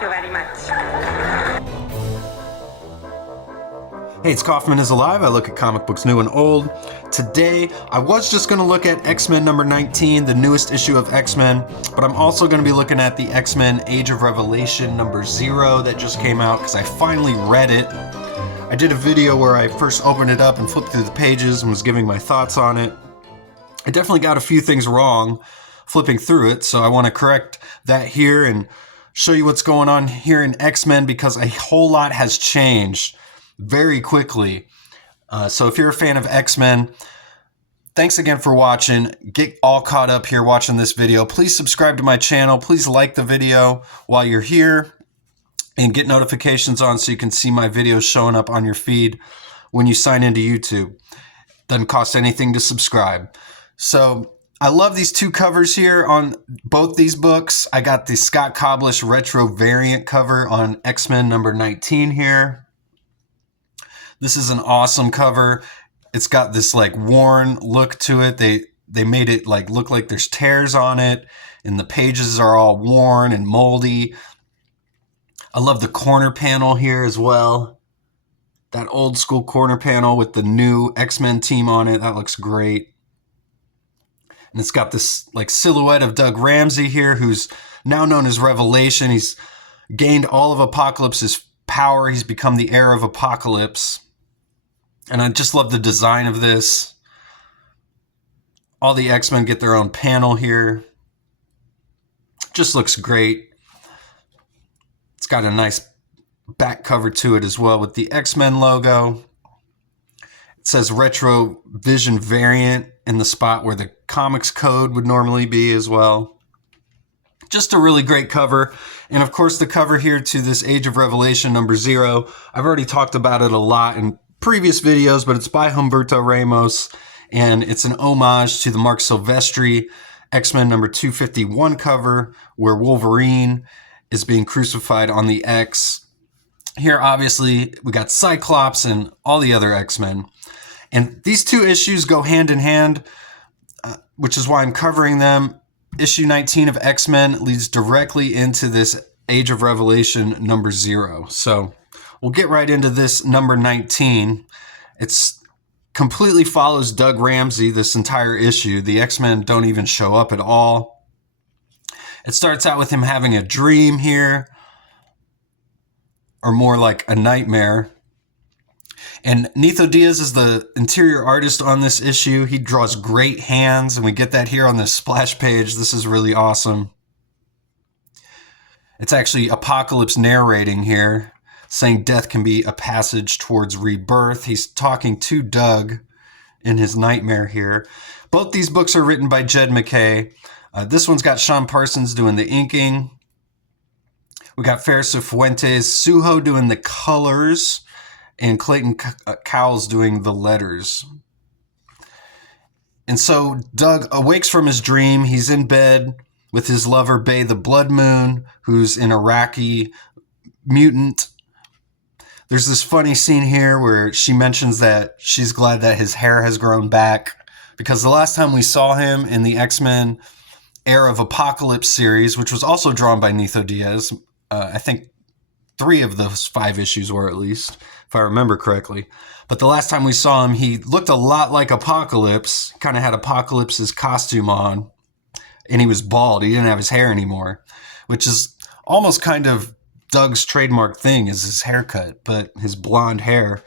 Thank you very much. Hey, it's Kaufman is Alive. I look at comic books new and old. Today, I was just going to look at X-Men number 19, the newest issue of X-Men, but I'm also going to be looking at the X-Men Age of Revelation number 0 that just came out because I finally read it. I did a video where I first opened it up and flipped through the pages and was giving my thoughts on it. I definitely got a few things wrong flipping through it, so I want to correct that here and show you what's going on here in X-Men because a whole lot has changed very quickly. So if you're a fan of X-Men, thanks again for watching. Get all caught up here watching this video. Please subscribe to my channel. Please like the video while you're here and get notifications on so you can see my videos showing up on your feed when you sign into YouTube. Doesn't cost anything to subscribe. So I love these two covers here on both these books. I got the Scott Koblish retro variant cover on X-Men number 19 here. This is an awesome cover. It's got this like worn look to it. They made it like look like there's tears on it and the pages are all worn and moldy. I love the corner panel here as well. That old school corner panel with the new X-Men team on it. That looks great. And it's got this like silhouette of Doug Ramsey here, who's now known as Revelation. He's gained all of Apocalypse's power. He's become the heir of Apocalypse. And I just love the design of this. All the X-Men get their own panel here. Just looks great. It's got a nice back cover to it as well with the X-Men logo. It says Retro Vision Variant in the spot where the comics code would normally be as well. Just a really great cover. And of course the cover here to this Age of Revelation number 0. I've already talked about it a lot in previous videos, but it's by Humberto Ramos. And it's an homage to the Mark Silvestri X-Men number 251 cover where Wolverine is being crucified on the X. Here, obviously, we got Cyclops and all the other X-Men. And these two issues go hand in hand, which is why I'm covering them. Issue 19 of X-Men leads directly into this Age of Revelation number 0. So we'll get right into this number 19. It's completely follows Doug Ramsey this entire issue. The X-Men don't even show up at all. It starts out with him having a dream here, or more like a nightmare. And Nitho Diaz is the interior artist on this issue. He draws great hands, and we get that here on this splash page. This is really awesome. It's actually Apocalypse narrating here, saying death can be a passage towards rebirth. He's talking to Doug in his nightmare here. Both these books are written by Jed MacKay. This one's got Sean Parsons doing the inking. We got Ferris Fuentes, Suho doing the colors, and Clayton Cowles doing the letters. And so Doug awakes from his dream. He's in bed with his lover, Bay the Blood Moon, who's an Iraqi mutant. There's this funny scene here where she mentions that she's glad that his hair has grown back because the last time we saw him in the X-Men Era of Apocalypse series, which was also drawn by Nitho Diaz, I think 3 of those 5 issues were, at least, if I remember correctly. But the last time we saw him, he looked a lot like Apocalypse, kind of had Apocalypse's costume on, and he was bald. He didn't have his hair anymore, which is almost kind of Doug's trademark thing, is his haircut, but his blonde hair.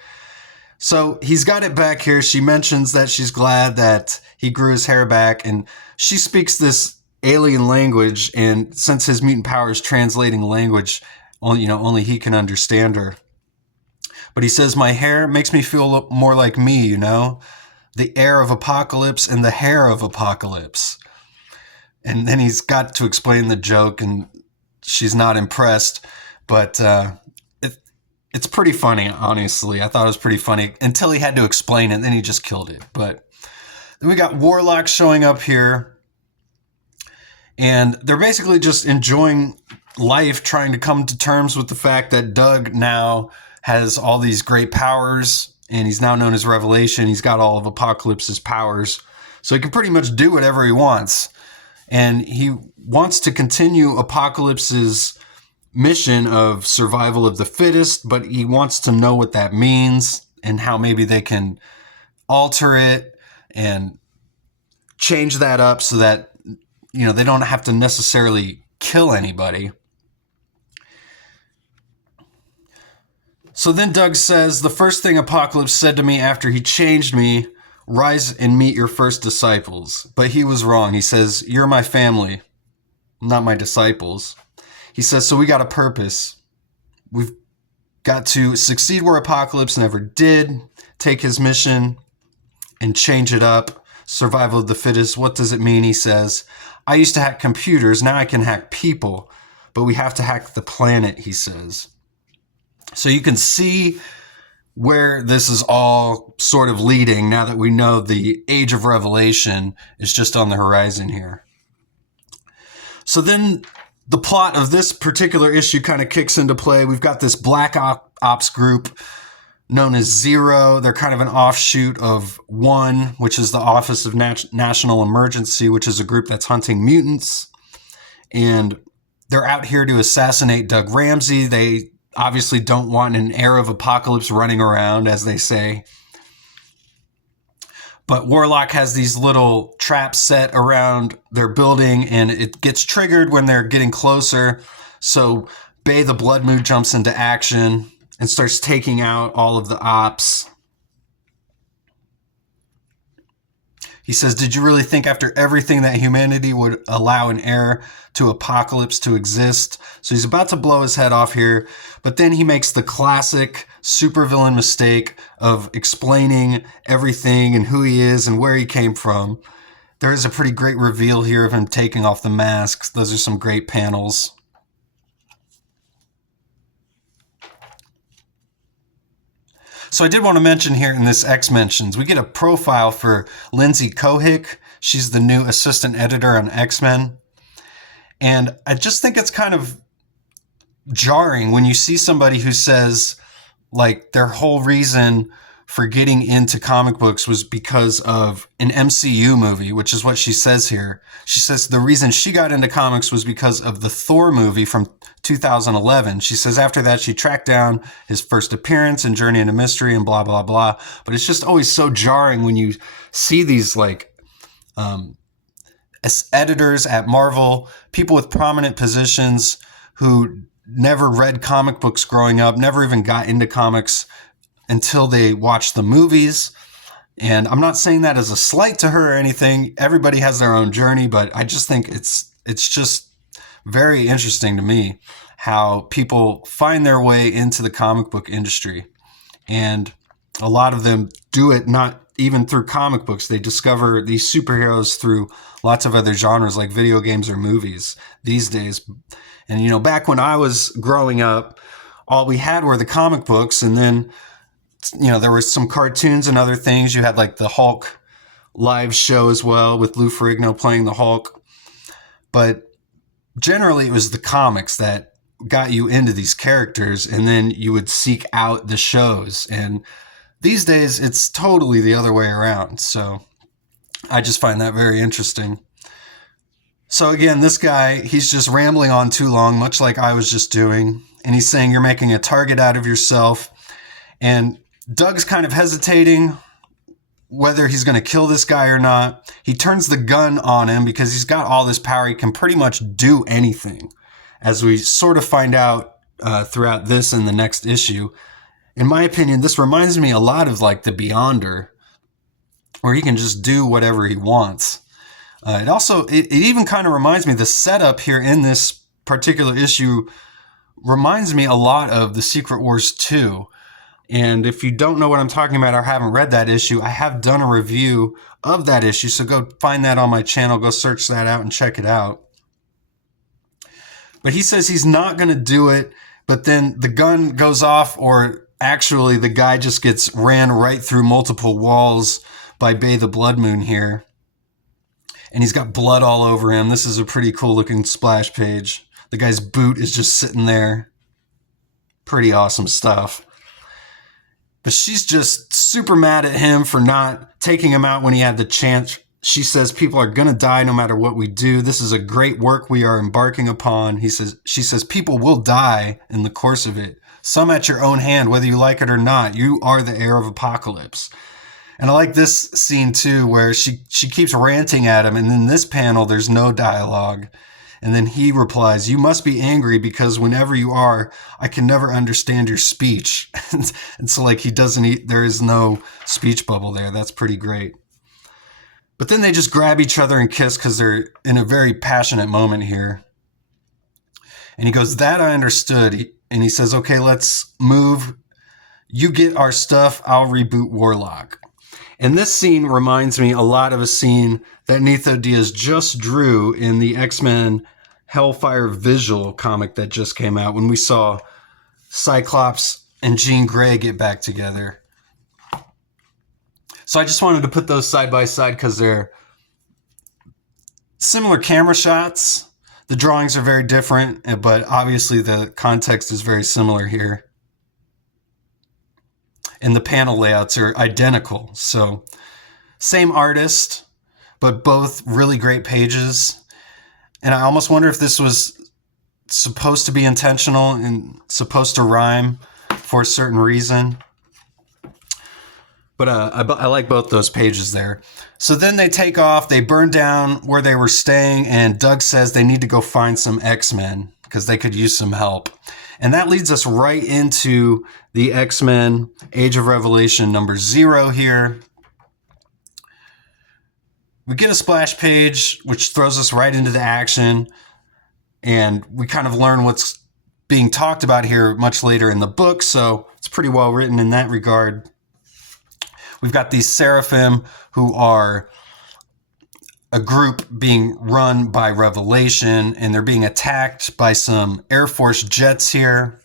So he's got it back here. She mentions that she's glad that he grew his hair back, and she speaks this alien language, and since his mutant power is translating language, only he can understand her. But he says, my hair makes me feel more like me, the heir of Apocalypse and the hair of Apocalypse. And then he's got to explain the joke, and she's not impressed, but it's pretty funny, honestly. I thought it was pretty funny until he had to explain it, and then he just killed it. But then we got Warlock showing up here, and they're basically just enjoying life, trying to come to terms with the fact that Doug now has all these great powers, and he's now known as Revelation. He's got all of Apocalypse's powers, so he can pretty much do whatever he wants. And he wants to continue Apocalypse's mission of survival of the fittest, but he wants to know what that means and how maybe they can alter it and change that up so that, they don't have to necessarily kill anybody. So then Doug says, the first thing Apocalypse said to me after he changed me, rise and meet your first disciples. But he was wrong. He says, you're my family, not my disciples. He says, so we got a purpose. We've got to succeed where Apocalypse never did, take his mission and change it up. Survival of the fittest. What does it mean? He says, I used to hack computers. Now I can hack people, but we have to hack the planet, he says. So you can see where this is all sort of leading now that we know the Age of Revelation is just on the horizon here. So then the plot of this particular issue kind of kicks into play. We've got this Black Ops group known as Zero. They're kind of an offshoot of One, which is the Office of National Emergency, which is a group that's hunting mutants. And they're out here to assassinate Doug Ramsey. They obviously don't want an heir of Apocalypse running around, as they say. But Warlock has these little traps set around their building, and it gets triggered when they're getting closer. So Bay the Blood Moon jumps into action and starts taking out all of the ops. He says, did you really think after everything that humanity would allow an heir to Apocalypse to exist? So he's about to blow his head off here, but then he makes the classic supervillain mistake of explaining everything and who he is and where he came from. There is a pretty great reveal here of him taking off the masks. Those are some great panels. So I did want to mention here in this X-Mentions, we get a profile for Lindsay Kohik. She's the new assistant editor on X-Men. And I just think it's kind of jarring when you see somebody who says, like, their whole reason for getting into comic books was because of an MCU movie, which is what she says here. She says the reason she got into comics was because of the Thor movie from 2011. She says after that, she tracked down his first appearance and Journey into Mystery and blah, blah, blah. But it's just always so jarring when you see these, like, as editors at Marvel, people with prominent positions who never read comic books growing up, never even got into comics until they watched the movies. And I'm not saying that as a slight to her or anything. Everybody has their own journey, but I just think it's just very interesting to me how people find their way into the comic book industry. And a lot of them do it not even through comic books. They discover these superheroes through lots of other genres like video games or movies these days. And, back when I was growing up, all we had were the comic books. And then, there was some cartoons and other things. You had like the Hulk live show as well with Lou Ferrigno playing the Hulk. But generally it was the comics that got you into these characters, and then you would seek out the shows. And these days it's totally the other way around. So I just find that very interesting. So again, this guy, he's just rambling on too long, much like I was just doing. And he's saying you're making a target out of yourself. And Doug's kind of hesitating whether he's going to kill this guy or not. He turns the gun on him because he's got all this power. He can pretty much do anything, as we sort of find out throughout this and the next issue. In my opinion, this reminds me a lot of like the Beyonder, where he can just do whatever he wants. It even kind of reminds me, the setup here in this particular issue reminds me a lot of the Secret Wars 2. And if you don't know what I'm talking about or haven't read that issue, I have done a review of that issue. So go find that on my channel, go search that out and check it out. But he says he's not going to do it, but then the gun goes off, or actually the guy just gets ran right through multiple walls by Bay the Blood Moon here. And he's got blood all over him. This is a pretty cool looking splash page. The guy's boot is just sitting there. Pretty awesome stuff. But she's just super mad at him for not taking him out when he had the chance she says people are going to die no matter what we do. This is a great work we are embarking upon. She says people will die in the course of it. Some at your own hand, whether you like it or not. You are the heir of apocalypse. And I like this scene too, where she keeps ranting at him. And in this panel, there's no dialogue. And then he replies, "You must be angry because whenever you are, I can never understand your speech." And so like there is no speech bubble there. That's pretty great. But then they just grab each other and kiss because they're in a very passionate moment here. And he goes, "That I understood." And he says, "Okay, let's move. You get our stuff. I'll reboot Warlock." And this scene reminds me a lot of a scene that Netho Diaz just drew in the X-Men Hellfire Visual comic that just came out when we saw Cyclops and Jean Grey get back together. So I just wanted to put those side by side because they're similar camera shots. The drawings are very different, but obviously the context is very similar here. And the panel layouts are identical. So same artist, but both really great pages. And I almost wonder if this was supposed to be intentional and supposed to rhyme for a certain reason. But I like both those pages there. So then they take off. They burn down where they were staying. And Doug says they need to go find some X-Men because they could use some help. And that leads us right into the X-Men Age of Revelation number 0 here. We get a splash page, which throws us right into the action. And we kind of learn what's being talked about here much later in the book. So it's pretty well written in that regard. We've got these Seraphim who are a group being run by Revelation, and they're being attacked by some Air Force jets here.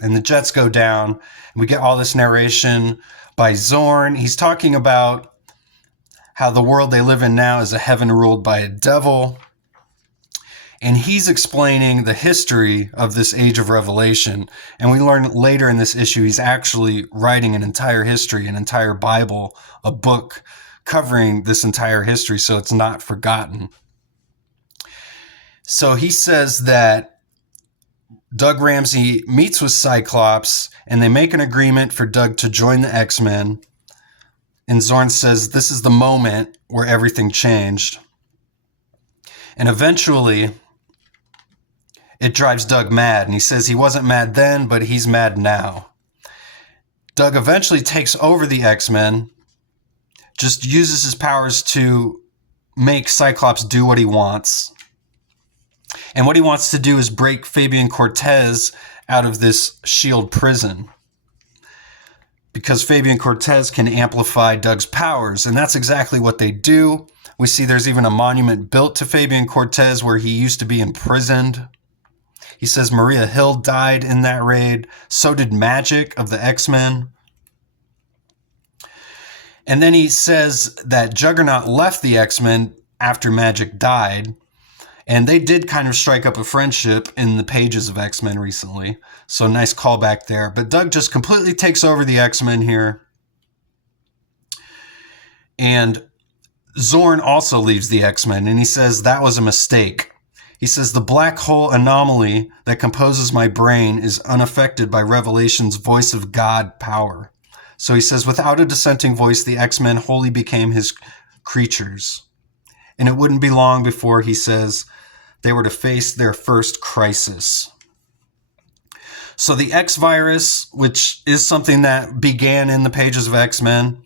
And the jets go down, and we get all this narration by Zorn. He's talking about how the world they live in now is a heaven ruled by a devil. And he's explaining the history of this Age of Revelation. And we learn later in this issue, he's actually writing an entire history, an entire Bible, a book covering this entire history, so it's not forgotten. So he says that Doug Ramsey meets with Cyclops, and they make an agreement for Doug to join the X-Men. And Zorn says this is the moment where everything changed. And eventually, it drives Doug mad, and he says he wasn't mad then, but he's mad now. Doug eventually takes over the X-Men, just uses his powers to make Cyclops do what he wants. And what he wants to do is break Fabian Cortez out of this S.H.I.E.L.D. prison. Because Fabian Cortez can amplify Doug's powers, and that's exactly what they do. We see there's even a monument built to Fabian Cortez where he used to be imprisoned. He says Maria Hill died in that raid. So did Magic of the X-Men. And then he says that Juggernaut left the X-Men after Magic died. And they did kind of strike up a friendship in the pages of X-Men recently. So nice callback there. But Doug just completely takes over the X-Men here. And Zorn also leaves the X-Men. And he says that was a mistake. He says the black hole anomaly that composes my brain is unaffected by Revelation's voice of God power. So he says without a dissenting voice, the X-Men wholly became his creatures. And it wouldn't be long before, he says, they were to face their first crisis. So the X-Virus, which is something that began in the pages of X-Men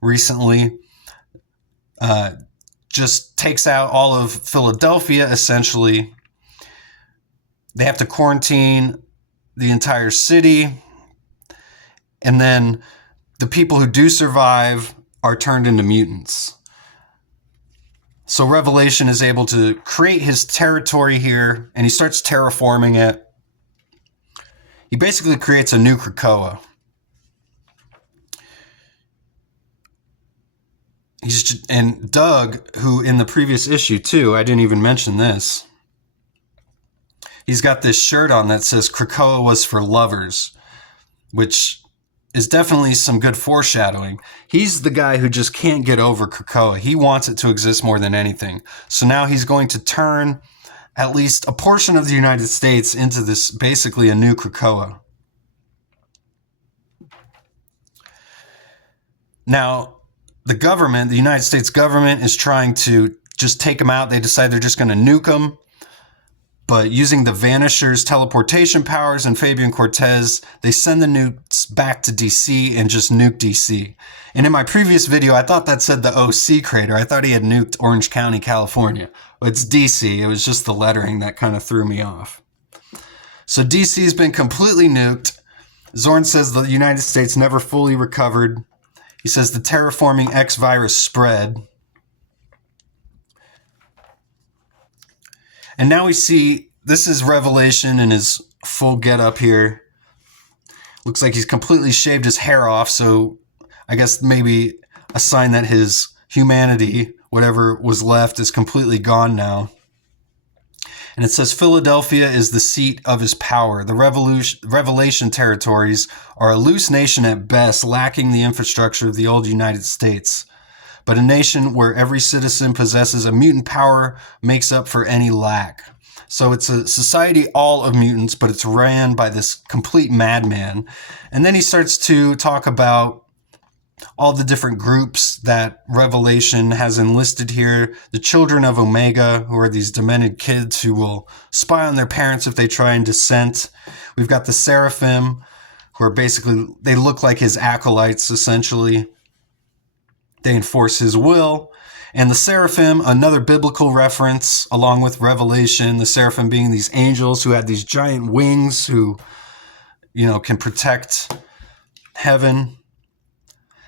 recently, just takes out all of Philadelphia, essentially. They have to quarantine the entire city. And then the people who do survive are turned into mutants. So Revelation is able to create his territory here, and he starts terraforming it. He basically creates a new Krakoa. And Doug, who in the previous issue too, I didn't even mention this, he's got this shirt on that says Krakoa was for lovers, which is definitely some good foreshadowing. He's the guy who just can't get over Krakoa. He wants it to exist more than anything. So now he's going to turn at least a portion of the United States into this basically a new Krakoa. Now, the government, the United States government, is trying to just take him out. They decide they're just going to nuke him. But using the Vanisher's teleportation powers and Fabian Cortez, they send the nukes back to DC and just nuke DC. And in my previous video, I thought that said the OC crater. I thought he had nuked Orange County, California. But it's DC. It was just the lettering that kind of threw me off. So DC has been completely nuked. Zorn says the United States never fully recovered. He says the terraforming X virus spread. And now we see, this is Revelation in his full getup here. Looks like he's completely shaved his hair off, so I guess maybe a sign that his humanity, whatever was left, is completely gone now. And it says Philadelphia is the seat of his power. The Revelation territories are a loose nation at best, lacking the infrastructure of the old United States. But a nation where every citizen possesses a mutant power makes up for any lack. So it's a society all of mutants, but it's ran by this complete madman. And then he starts to talk about all the different groups that Revelation has enlisted here. The Children of Omega, who are these demented kids who will spy on their parents if they try and dissent. We've got the Seraphim, who are basically, they look like his acolytes, essentially. They enforce his will. And the Seraphim, another biblical reference, along with Revelation, the Seraphim being these angels who had these giant wings who, can protect heaven.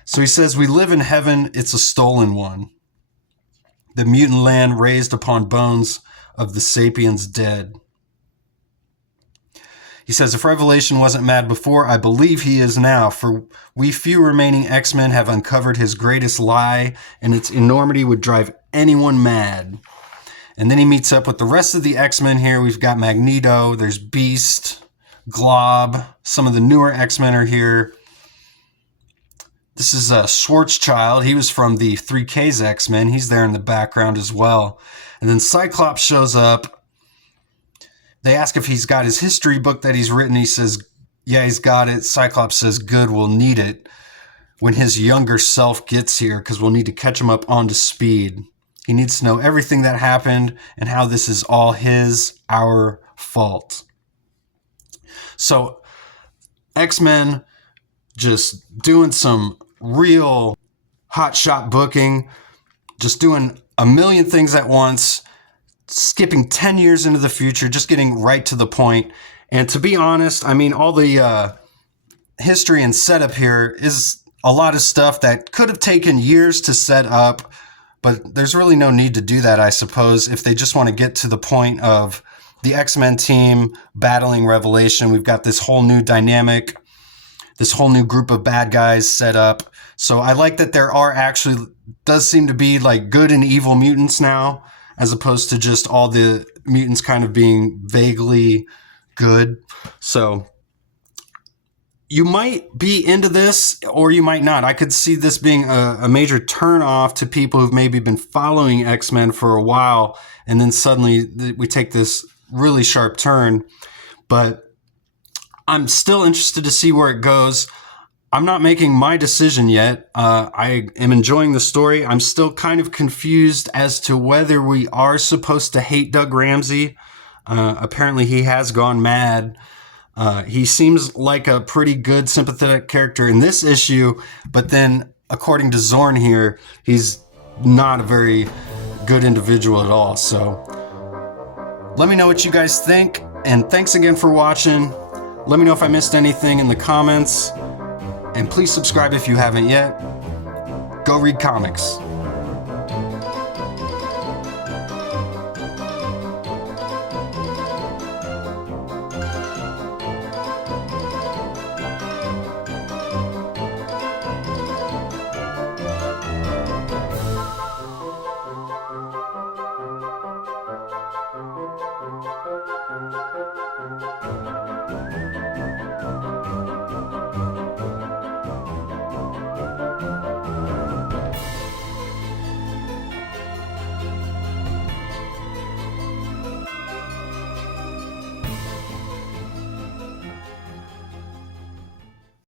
So he says, we live in heaven, it's a stolen one. The mutant land raised upon bones of the sapiens dead. He says, if Revelation wasn't mad before, I believe he is now, for we few remaining X-Men have uncovered his greatest lie, and its enormity would drive anyone mad. And then he meets up with the rest of the X-Men here. We've got Magneto, there's Beast, Glob, some of the newer X-Men are here. This is Schwarzschild. He was from the 3K's X-Men. He's there in the background as well. And then Cyclops shows up. They ask if he's got his history book that he's written. He says, yeah, he's got it. Cyclops says, good, we'll need it when his younger self gets here because we'll need to catch him up onto speed. He needs to know everything that happened and how this is all our fault. So X-Men just doing some real hotshot booking, just doing a million things at once, skipping 10 years into the future, just getting right to the point. And to be honest, I mean, all the history and setup here is a lot of stuff that could have taken years to set up, but there's really no need to do that, I suppose, if they just want to get to the point of the X-Men team battling Revelation. We've got this whole new dynamic, this whole new group of bad guys set up. So I like that there are actually, does seem to be like good and evil mutants now, as opposed to just all the mutants kind of being vaguely good. So you might be into this or you might not. I could see this being a major turn off to people who've maybe been following X-Men for a while, and then suddenly we take this really sharp turn. But I'm still interested to see where it goes. I'm not making my decision yet. I am enjoying the story. I'm still kind of confused as to whether we are supposed to hate Doug Ramsey. Apparently he has gone mad. He seems like a pretty good sympathetic character in this issue, but then according to Zorn here, he's not a very good individual at all. So let me know what you guys think, and thanks again for watching. Let me know if I missed anything in the comments. And please subscribe if you haven't yet. Go read comics.